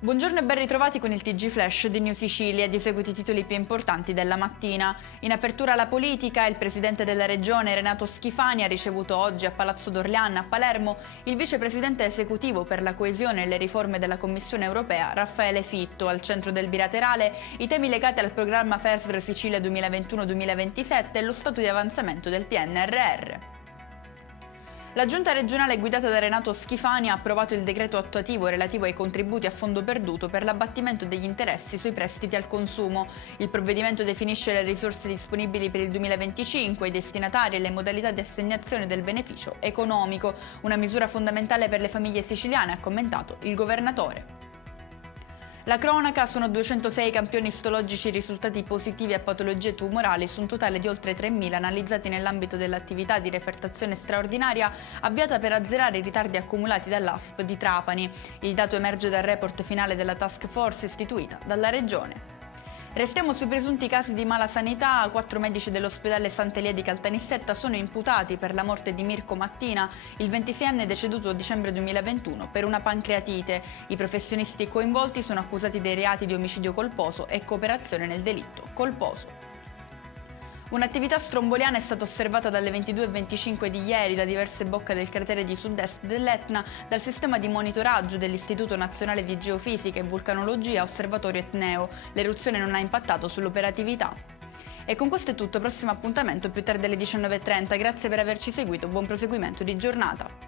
Buongiorno e ben ritrovati con il TG Flash di New Sicilia. Di seguito i titoli più importanti della mattina. In apertura alla politica, il presidente della regione Renato Schifani ha ricevuto oggi a Palazzo d'Orléans a Palermo il vicepresidente esecutivo per la coesione e le riforme della Commissione europea Raffaele Fitto. Al centro del bilaterale i temi legati al programma FESR Sicilia 2021-2027 e lo stato di avanzamento del PNRR. La Giunta regionale guidata da Renato Schifani ha approvato il decreto attuativo relativo ai contributi a fondo perduto per l'abbattimento degli interessi sui prestiti al consumo. Il provvedimento definisce le risorse disponibili per il 2025, i destinatari e le modalità di assegnazione del beneficio economico, una misura fondamentale per le famiglie siciliane, ha commentato il governatore. La cronaca: sono 206 campioni istologici risultati positivi a patologie tumorali su un totale di oltre 3.000 analizzati nell'ambito dell'attività di refertazione straordinaria avviata per azzerare i ritardi accumulati dall'ASP di Trapani. Il dato emerge dal report finale della task force istituita dalla Regione. Restiamo sui presunti casi di malasanità. 4 medici dell'ospedale Sant'Elia di Caltanissetta sono imputati per la morte di Mirko Mattina, il 26enne deceduto a dicembre 2021 per una pancreatite. I professionisti coinvolti sono accusati dei reati di omicidio colposo e cooperazione nel delitto colposo. Un'attività stromboliana è stata osservata dalle 22:25 di ieri da diverse bocche del cratere di sud-est dell'Etna dal sistema di monitoraggio dell'Istituto Nazionale di Geofisica e Vulcanologia Osservatorio Etneo. L'eruzione non ha impattato sull'operatività. E con questo è tutto, prossimo appuntamento più tardi alle 19:30. Grazie per averci seguito, buon proseguimento di giornata.